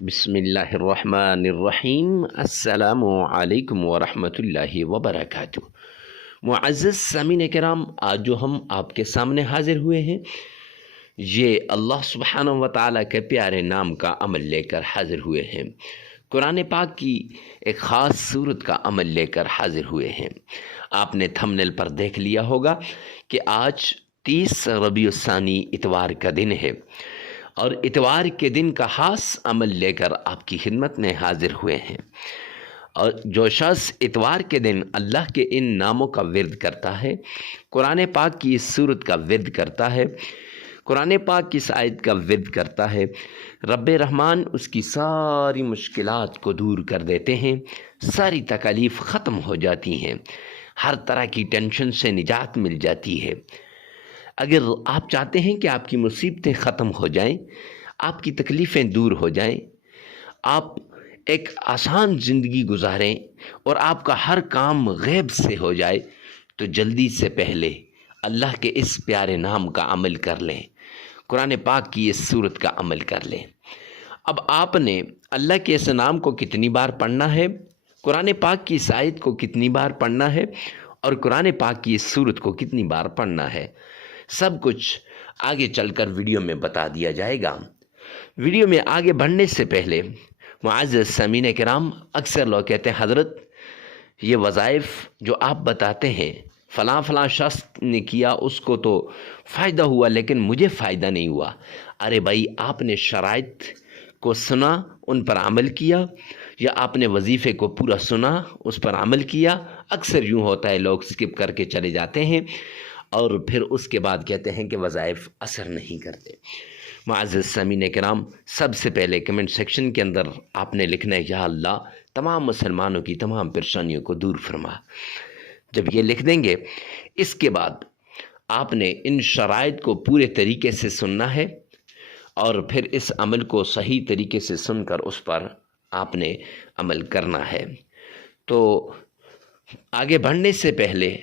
بسم اللہ الرحمن الرحیم۔ السلام علیکم ورحمۃ اللہ وبرکاتہ۔ معزز سامعین کرام، آج جو ہم آپ کے سامنے حاضر ہوئے ہیں، یہ اللہ سبحانہ و تعالیٰ کے پیارے نام کا عمل لے کر حاضر ہوئے ہیں۔ قرآن پاک کی ایک خاص صورت کا عمل لے کر حاضر ہوئے ہیں۔ آپ نے تھمبنیل پر دیکھ لیا ہوگا کہ آج 30 ربیع الثانی اتوار کا دن ہے، اور اتوار کے دن کا خاص عمل لے کر آپ کی خدمت میں حاضر ہوئے ہیں۔ اور جو شخص اتوار کے دن اللہ کے ان ناموں کا ورد کرتا ہے، قرآن پاک کی اس صورت کا ورد کرتا ہے، قرآن پاک کی اس آیت کا ورد کرتا ہے، رب رحمان اس کی ساری مشکلات کو دور کر دیتے ہیں، ساری تکالیف ختم ہو جاتی ہیں، ہر طرح کی ٹینشن سے نجات مل جاتی ہے۔ اگر آپ چاہتے ہیں کہ آپ کی مصیبتیں ختم ہو جائیں، آپ کی تکلیفیں دور ہو جائیں، آپ ایک آسان زندگی گزاریں اور آپ کا ہر کام غیب سے ہو جائے، تو جلدی سے پہلے اللہ کے اس پیارے نام کا عمل کر لیں، قرآن پاک کی اس صورت کا عمل کر لیں۔ اب آپ نے اللہ کے اس نام کو کتنی بار پڑھنا ہے، قرآن پاک کی اس آیت کو کتنی بار پڑھنا ہے، اور قرآن پاک کی اس صورت کو کتنی بار پڑھنا ہے، سب کچھ آگے چل کر ویڈیو میں بتا دیا جائے گا۔ ویڈیو میں آگے بڑھنے سے پہلے معزز سامعین کرام، اکثر لوگ کہتے ہیں حضرت یہ وظائف جو آپ بتاتے ہیں فلاں فلاں شخص نے کیا، اس کو تو فائدہ ہوا لیکن مجھے فائدہ نہیں ہوا۔ ارے بھائی، آپ نے شرائط کو سنا، ان پر عمل کیا، یا آپ نے وظیفے کو پورا سنا، اس پر عمل کیا؟ اکثر یوں ہوتا ہے، لوگ سکپ کر کے چلے جاتے ہیں اور پھر اس کے بعد کہتے ہیں کہ وظائف اثر نہیں کرتے۔ معزز سامعین کرام، سب سے پہلے کمنٹ سیکشن کے اندر آپ نے لکھنا ہے یا اللہ تمام مسلمانوں کی تمام پریشانیوں کو دور فرما۔ جب یہ لکھ دیں گے، اس کے بعد آپ نے ان شرائط کو پورے طریقے سے سننا ہے، اور پھر اس عمل کو صحیح طریقے سے سن کر اس پر آپ نے عمل کرنا ہے۔ تو آگے بڑھنے سے پہلے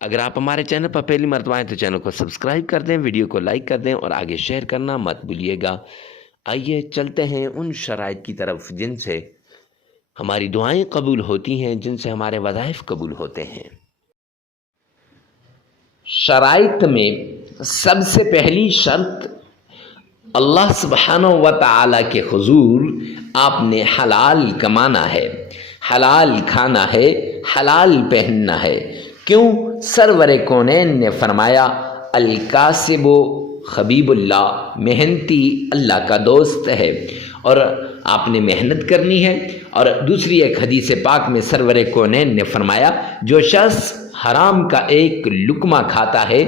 اگر آپ ہمارے چینل پر پہلی مرتبہ آئیں تو چینل کو سبسکرائب کر دیں، ویڈیو کو لائک کر دیں اور آگے شیئر کرنا مت بھولیے گا۔ آئیے چلتے ہیں ان شرائط کی طرف جن سے ہماری دعائیں قبول ہوتی ہیں، جن سے ہمارے وظائف قبول ہوتے ہیں۔ شرائط میں سب سے پہلی شرط، اللہ سبحانہ و تعالیٰ کے حضور آپ نے حلال کمانا ہے، حلال کھانا ہے، حلال پہننا ہے۔ کیوں؟ سرور کونین نے فرمایا الکاسب حبیب اللہ، محنتی اللہ کا دوست ہے، اور آپ نے محنت کرنی ہے۔ اور دوسری ایک حدیث پاک میں سرور کونین نے فرمایا جو شخص حرام کا ایک لقمہ کھاتا ہے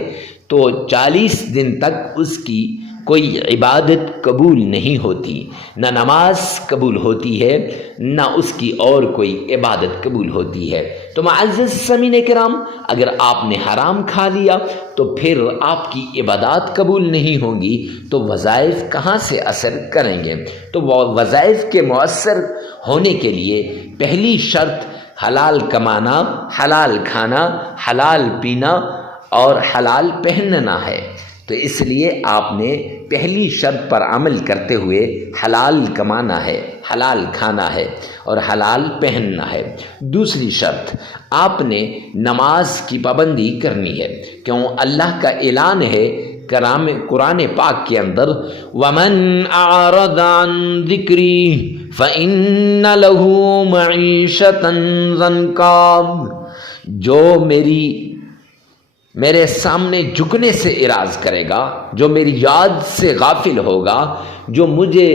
تو 40 دن تک اس کی کوئی عبادت قبول نہیں ہوتی، نہ نماز قبول ہوتی ہے، نہ اس کی اور کوئی عبادت قبول ہوتی ہے۔ تو معزز سامعین کرام، اگر آپ نے حرام کھا لیا تو پھر آپ کی عبادات قبول نہیں ہوں گی، تو وظائف کہاں سے اثر کریں گے؟ تو وہ وظائف کے مؤثر ہونے کے لیے پہلی شرط حلال کمانا، حلال کھانا، حلال پینا اور حلال پہننا ہے۔ تو اس لیے آپ نے پہلی شرط پر عمل کرتے ہوئے حلال کمانا ہے، حلال کھانا ہے اور حلال پہننا ہے۔ دوسری شرط، آپ نے نماز کی پابندی کرنی ہے، کیوں اللہ کا اعلان ہے قرآن پاک کے اندر وَمَنْ أَعْرَضَ عَنْ ذِكْرِي فَإِنَّ لَهُ مَعِيشَةً ضَنْكًا، جو میرے سامنے جھکنے سے اعراض کرے گا، جو میری یاد سے غافل ہوگا، جو مجھے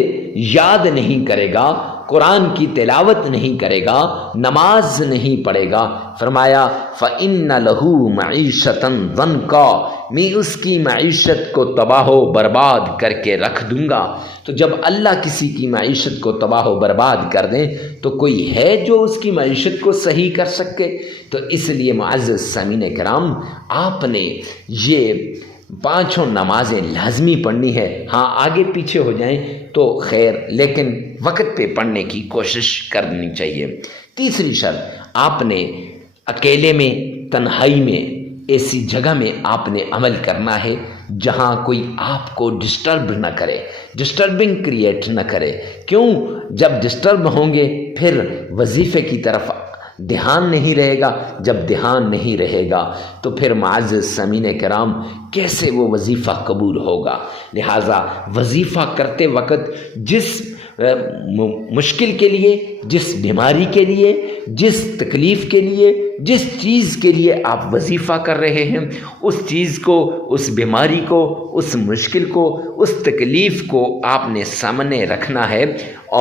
یاد نہیں کرے گا، قرآن کی تلاوت نہیں کرے گا، نماز نہیں پڑھے گا، فرمایا فَإِنَّ لَهُ مَعِيشَةً ضَنْكًا، میں اس کی معیشت کو تباہ و برباد کر کے رکھ دوں گا۔ تو جب اللہ کسی کی معیشت کو تباہ و برباد کر دیں تو کوئی ہے جو اس کی معیشت کو صحیح کر سکے؟ تو اس لیے معزز سامعین کرام، آپ نے یہ 5 نمازیں لازمی پڑھنی ہے۔ ہاں آگے پیچھے ہو جائیں تو خیر، لیکن وقت پہ پڑھنے کی کوشش کرنی چاہیے۔ تیسری شرط، آپ نے اکیلے میں، تنہائی میں ایسی جگہ میں آپ نے عمل کرنا ہے جہاں کوئی آپ کو ڈسٹرب نہ کرے، ڈسٹربنگ کریٹ نہ کرے۔ کیوں؟ جب ڈسٹرب ہوں گے پھر وظیفے کی طرف دھیان نہیں رہے گا، جب دھیان نہیں رہے گا تو پھر معزز سامعین کرام کیسے وہ وظیفہ قبول ہوگا؟ لہٰذا وظیفہ کرتے وقت جس مشکل کے لیے، جس بیماری کے لیے، جس تکلیف کے لیے، جس چیز کے لیے آپ وظیفہ کر رہے ہیں، اس چیز کو، اس بیماری کو، اس مشکل کو، اس تکلیف کو آپ نے سامنے رکھنا ہے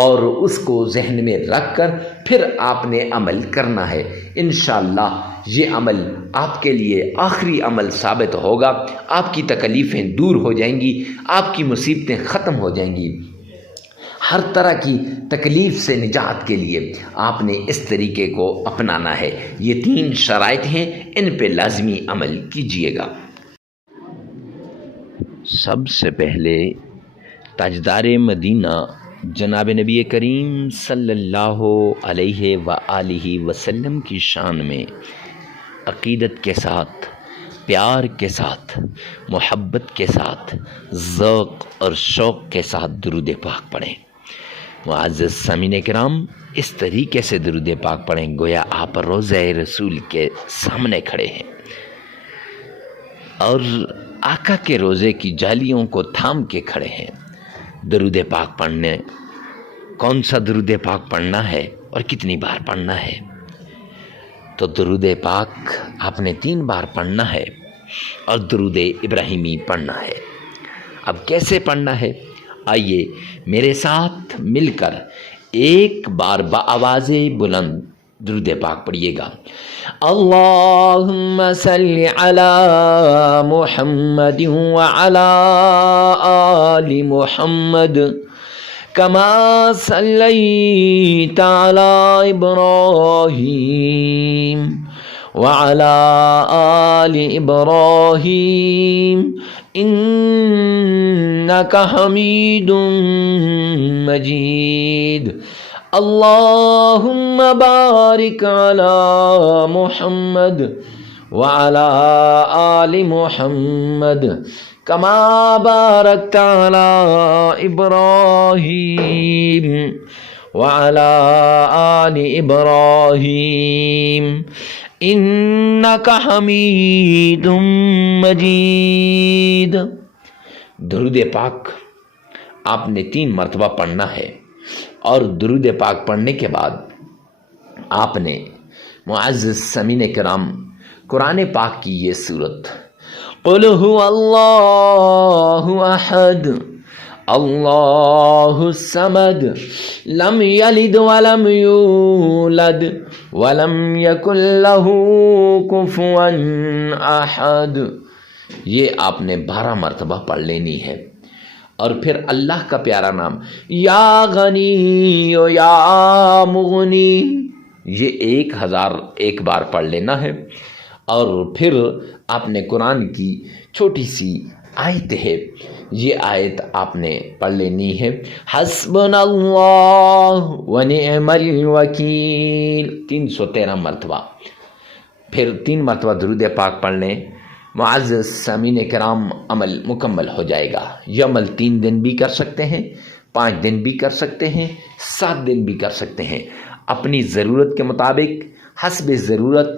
اور اس کو ذہن میں رکھ کر پھر آپ نے عمل کرنا ہے۔ انشاءاللہ یہ عمل آپ کے لیے آخری عمل ثابت ہوگا، آپ کی تکلیفیں دور ہو جائیں گی، آپ کی مصیبتیں ختم ہو جائیں گی۔ ہر طرح کی تکلیف سے نجات کے لیے آپ نے اس طریقے کو اپنانا ہے۔ یہ 3 شرائط ہیں، ان پہ لازمی عمل کیجیے گا۔ سب سے پہلے تاجدار مدینہ جناب نبی کریم صلی اللہ علیہ وآلہ وسلم کی شان میں عقیدت کے ساتھ، پیار کے ساتھ، محبت کے ساتھ، ذوق اور شوق کے ساتھ درود پاک پڑھیں۔ معزز سامعین کرام، اس طریقے سے درود پاک پڑھیں گویا آپ روضہ رسول کے سامنے کھڑے ہیں اور آقا کے روضے کی جالیوں کو تھام کے کھڑے ہیں۔ درود پاک پڑھنے، کون سا درود پاک پڑھنا ہے اور کتنی بار پڑھنا ہے؟ تو درود پاک آپ نے 3 بار پڑھنا ہے اور درود ابراہیمی پڑھنا ہے۔ اب کیسے پڑھنا ہے؟ آئیے میرے ساتھ مل کر ایک بار بآواز بلند درود پاک پڑھیے گا۔ اللہم صلی علی محمد وعلی آل محمد کما صلیت علی ابراہیم وعلی آل ابراہیم انک حمید مجید۔ اللہم بارک علی محمد وعلی آل محمد کما بارکت علی ابراہیم وعلی آل ابراہیم انک حمید مجید۔ درود پاک آپ نے 3 مرتبہ پڑھنا ہے اور درود پاک پڑھنے کے بعد آپ نے معزز سامعین کرام قرآن پاک کی یہ سورت قل هو اللہ احد اللہ الصمد لم یلد ولم یولد ولم یکن لہ کفوا احد، یہ آپ نے 12 مرتبہ پڑھ لینی ہے۔ اور پھر اللہ کا پیارا نام یا غنی و یا مغنی، یہ 1001 بار پڑھ لینا ہے۔ اور پھر آپ نے قرآن کی چھوٹی سی آیت ہے، یہ آیت آپ نے پڑھ لینی ہے، حسبنا اللہ و نعم الوکیل، 313 مرتبہ۔ پھر 3 مرتبہ درود پاک پڑھ لیں، معزز سامعین کرام عمل مکمل ہو جائے گا۔ یہ عمل 3 دن بھی کر سکتے ہیں، 5 دن بھی کر سکتے ہیں، 7 دن بھی کر سکتے ہیں، اپنی ضرورت کے مطابق، حسب ضرورت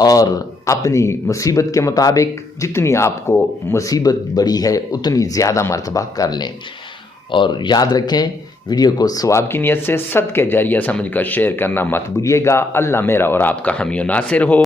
اور اپنی مصیبت کے مطابق، جتنی آپ کو مصیبت بڑی ہے اتنی زیادہ مرتبہ کر لیں۔ اور یاد رکھیں ویڈیو کو ثواب کی نیت سے صدقہ جاریہ سمجھ کر شیئر کرنا مت بھولیے گا۔ اللہ میرا اور آپ کا حامی و ناصر ہو۔